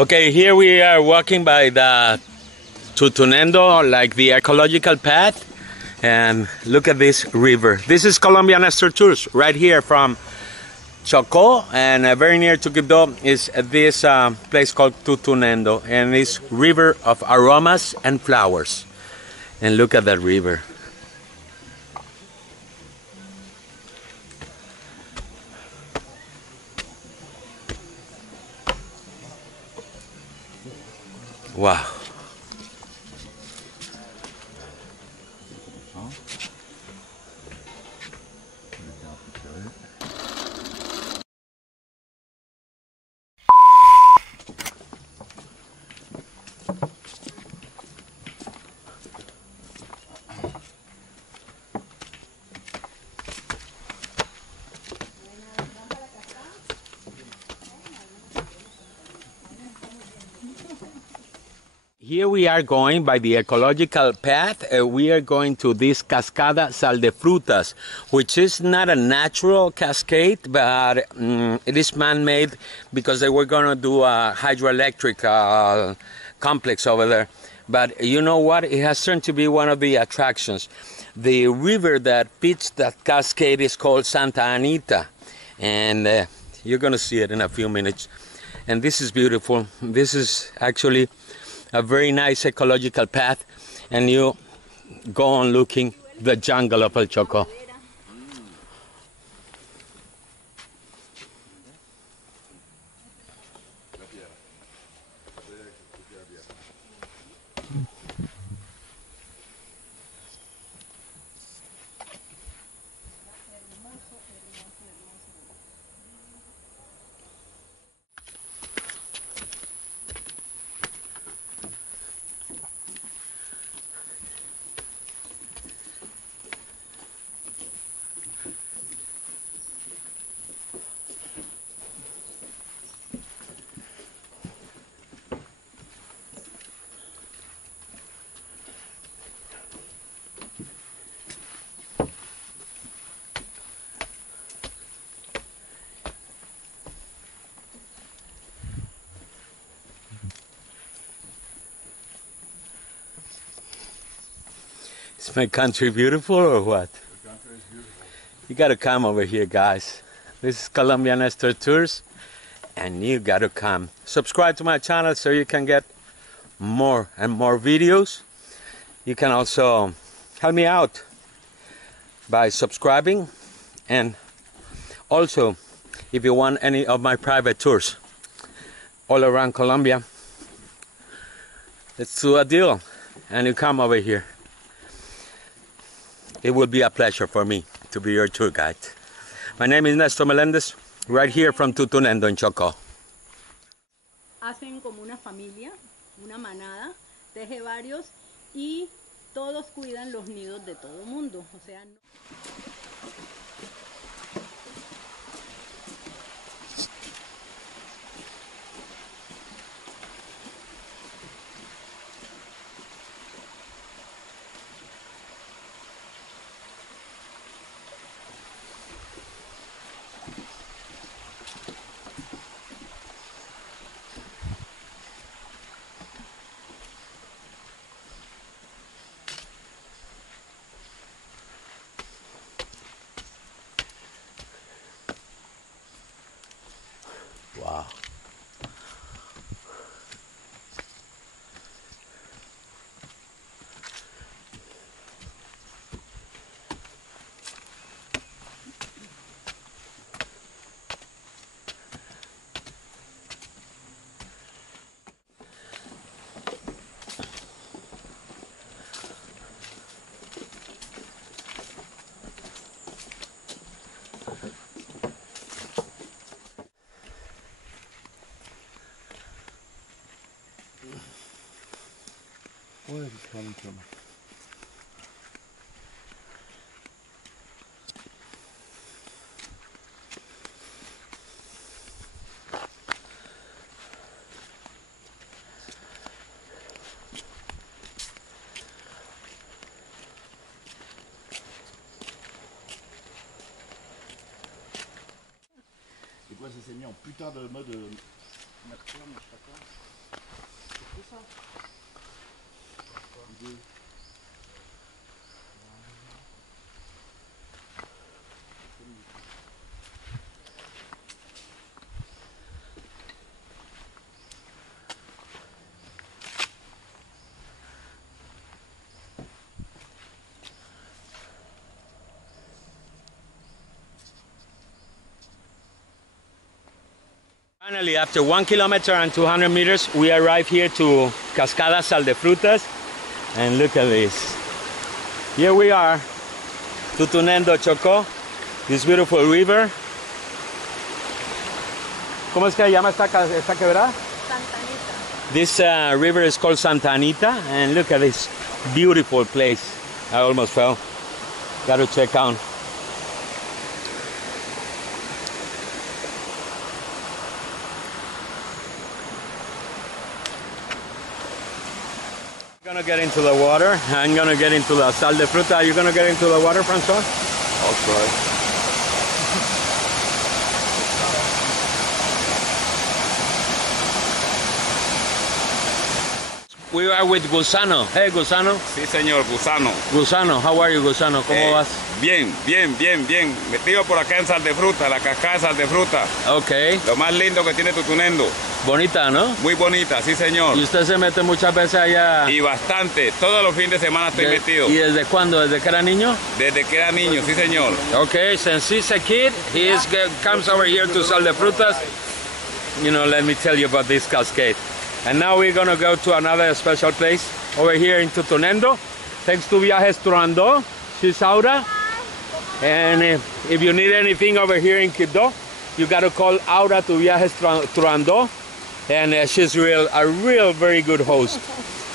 Okay, here we are walking by the Tutunendo, like the ecological path, and look at this river. This is Colombian Tours, right here from Chocó, and very near to Quibdó is this place called Tutunendo, and this river of aromas and flowers. And look at that river. Wow. Here we are going by the ecological path. We are going to this Cascada Sal de Frutas, which is not a natural cascade, but it is man-made because they were going to do a hydroelectric complex over there. But you know what? It has turned to be one of the attractions. The river that feeds that cascade is called Santa Anita, and you're going to see it in a few minutes. And this is beautiful. This is actually a very nice ecological path, and you go on looking the jungle of El Chocó. Is my country beautiful or what? The country is beautiful. You gotta come over here, guys. This is Colombian Tours, and you gotta come. Subscribe to my channel so you can get more and more videos. You can also help me out by subscribing, and also if you want any of my private tours all around Colombia, let's do a deal and you come over here. It will be a pleasure for me to be your tour guide. My name is Néstor Meléndez, right here from Tutunendo in Chocó. Hacen como una familia, una manada, teje varios y todos cuidan los nidos de todo mundo. O sea, no... Wow. Where is it coming from? C'est quoi, ça s'est mis en putain de mode Finally, after 1 kilometer and 200 meters, we arrive here to Cascada Sal de Frutas. And look at this. Here we are, Tutunendo, Chocó, this beautiful river. ¿Cómo es que se llama esta quebrada? Santa Anita. This river is called Santa Anita, and look at this beautiful place. I almost fell. Got to check out. I'm gonna get into the water. I'm gonna get into the sal de fruta. Are you gonna get into the water, Francois? I'll try. We are with Gusano. Hey, Gusano. Sí, señor, Gusano. Gusano, how are you, Gusano? ¿Cómo vas? Bien, bien, bien, bien. Metido por acá en Sal de Fruta, la cascada de Sal de Fruta. Ok. Lo más lindo que tiene Tutunendo. Bonita, ¿no? Muy bonita, sí, señor. ¿Y usted se mete muchas veces allá? Y bastante. Todos los fines de semana estoy metido. ¿Y desde cuándo? ¿Desde que era niño? Desde que era niño, sí, señor. Okay, since he's a kid, comes over here to Sal de Frutas. You know, let me tell you about this cascade. And now we're gonna go to another special place over here in Tutunendo. Thanks to Viajes Truandó. She's Aura. And if you need anything over here in Quibdó, you gotta call Aura to Viajes Truandó. And she's a real very good host.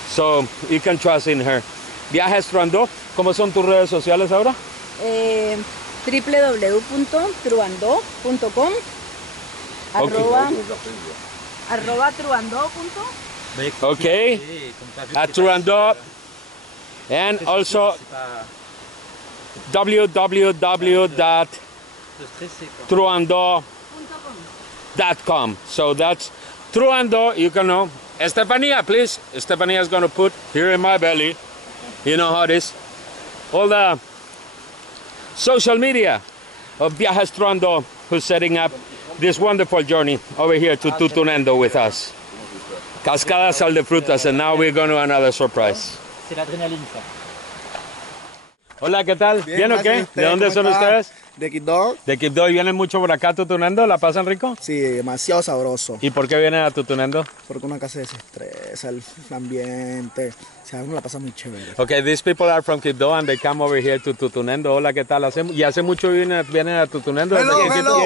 So you can trust in her. Viajes Truandó. ¿Cómo son tus redes sociales, Aura? www.truandó.com @truandó. Okay. At Truandó. And also www.truandó.com. So that's Truandó. You can know. Estefania, please. Estefania is going to put here in my belly. You know how it is. All the social media of Viajes Truandó, who's setting up this wonderful journey over here to Tutunendo with us. Cascada Sal de Frutas, and now we're going to another surprise. C'est l'adrénaline, ça. Hola, ¿qué tal? ¿Bien o qué? ¿De dónde son ustedes? De Quibdó. De Quibdó. ¿Y vienen mucho por acá a Tutunendo? ¿La pasan rico? Sí, demasiado sabroso. ¿Y por qué vienen a Tutunendo? Porque una casa desestresa, el ambiente. O sea, uno la pasa muy chévere. Okay, these people are from Quibdó and they come over here to Tutunendo. Hola, ¿qué tal? ¿Y hace mucho vienen a Tutunendo? Hello.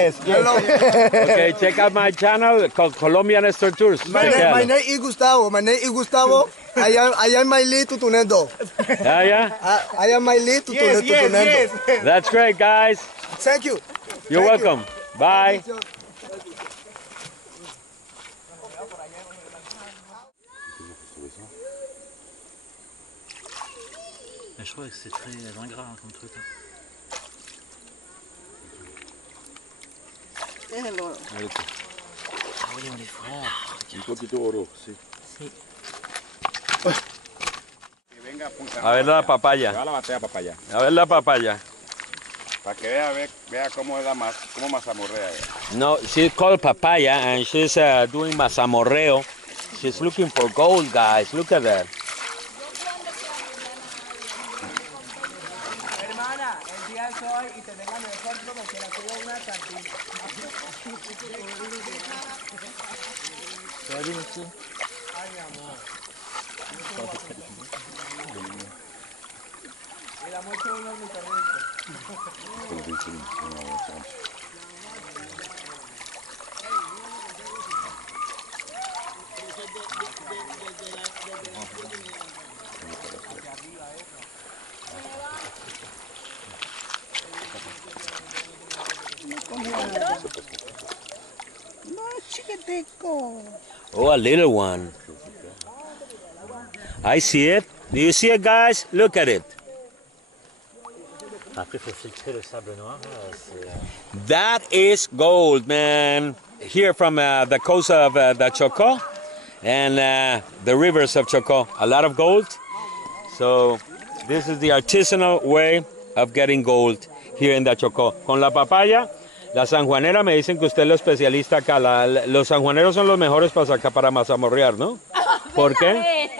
Okay, check out my channel, Colombian Store Tours. My name is Gustavo. I am my lead Tutunendo. Yeah? I am my lead Tutunendo. That's great, guys. Thank you. You're welcome. Bye. Mais je trouve que c'est très ingrat hein, comme truc. Hein. Ah oui, on est frères. Un poquito oro, sí. Sí. A ver la papaya. Va la batea papaya. A ver la papaya. Para que vea cómo cómo mazamorrea. No, she's called papaya and she's doing mazamorreo. She's looking for gold, guys. Look at that. Hermana, el día es hoy y te venga mejor porque la quiero una sardina. Ça va bien aussi. Ay, mi amor. El amor es uno de mis perritos. No, chiquitico. Oh, a little one. I see it. Do you see it, guys? Look at it. Après, il faut filtrer le sable noir. That is gold, man. here from the coast of the Chocó and the rivers of Chocó. A lot of gold. So this is the artisanal way of getting gold here in the Chocó. Con la papaya, la sanjuanera me dicen que usted es la especialista acá. Los sanjuaneros son los mejores para sacar, para mazamorrear, ¿no? ¿Por qué?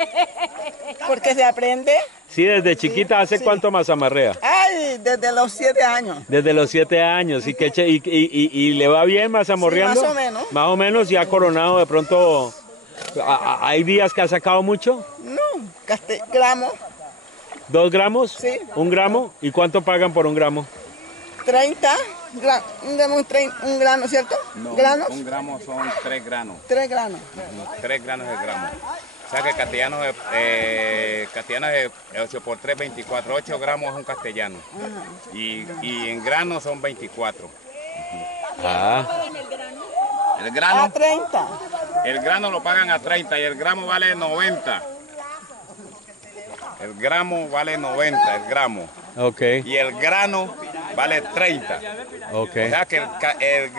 Porque se aprende. Sí, desde chiquita, ¿hace cuánto mazamorrea? Ay, desde los 7 años. Desde los 7 años. ¿Y le va bien mazamorreando? Sí, más o menos. Más o menos, ya coronado de pronto. ¿Hay días que ha sacado mucho? No, gramos. ¿2 gramos? Sí. ¿1 gramo? ¿Y cuánto pagan por 1 gramo? 30, un grano, ¿cierto? No, ¿Granos? un gramo son 3 granos. 3 granos. 3 granos de gramo. O sea que castellano es 8 por 3, 24. 8 gramos es un castellano. Y en granos son 24. Ah. El grano, A 30. el grano lo pagan a 30 y el gramo vale 90. El gramo vale 90, el gramo. Ok. Y el grano vale 30. Ok. O sea que el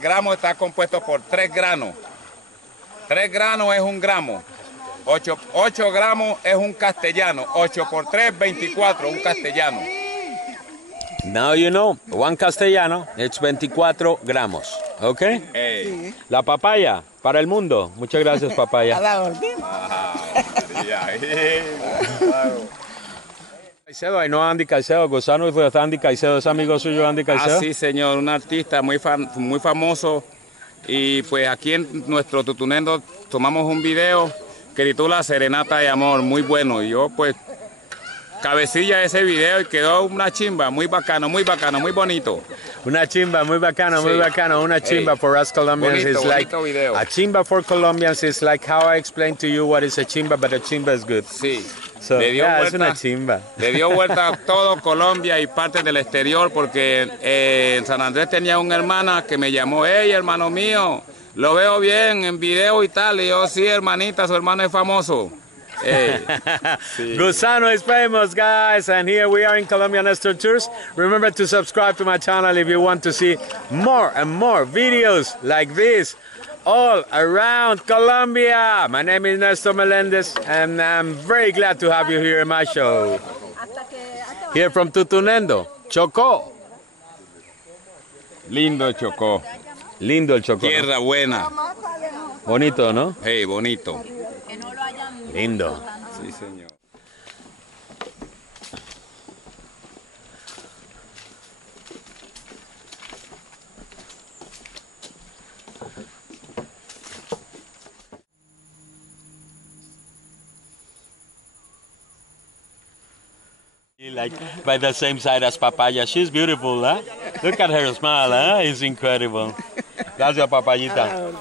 gramo está compuesto por 3 granos. 3 granos es 1 gramo. 8 gramos es un castellano. 8 por 3, 24, un castellano. Now you know, 1 castellano, it's 24 gramos. ¿Ok? Sí. La papaya para el mundo. Muchas gracias, A papaya. la orden. Caicedo, I know Andy Caicedo. Gusano with Andy Caicedo. ¿Es amigo suyo Andy Caicedo? Sí, señor, un artista muy famoso. Y pues aquí en nuestro Tutunendo tomamos un video que titula Serenata de Amor, muy bueno. Y yo pues cabecilla ese video y quedó una chimba, muy bacano, muy bonito. Una chimba, muy bacano, muy Sí. bacano. Una chimba Hey. for us Colombians Bonito, is like bonito video. a chimba for Colombians is like how I explained to you what is a chimba, but a chimba is good. Sí, So, le dio yeah, vuelta, es una chimba. le dio vuelta a todo Colombia y parte del exterior porque en San Andrés tenía una hermana que me llamó, hey, hermano mío, lo veo bien en video y tal. Y yo, sí, hermanita, su hermano es famoso. Gusano is famous, guys, and here we are in Colombia Nestor Tours. Remember to subscribe to my channel if you want to see more and more videos like this all around Colombia. My name is Nestor Melendez, and I'm very glad to have you here in my show. Here from Tutunendo, Chocó. Lindo Chocó, Lindo el Chocó. ¿No? tierra buena, Bonito, ¿no? hey, bonito. Lindo. Sí, señor. Like by the same side as Papaya. She's beautiful, huh? Look at her smile, huh? It's incredible. Gracias, Papayita.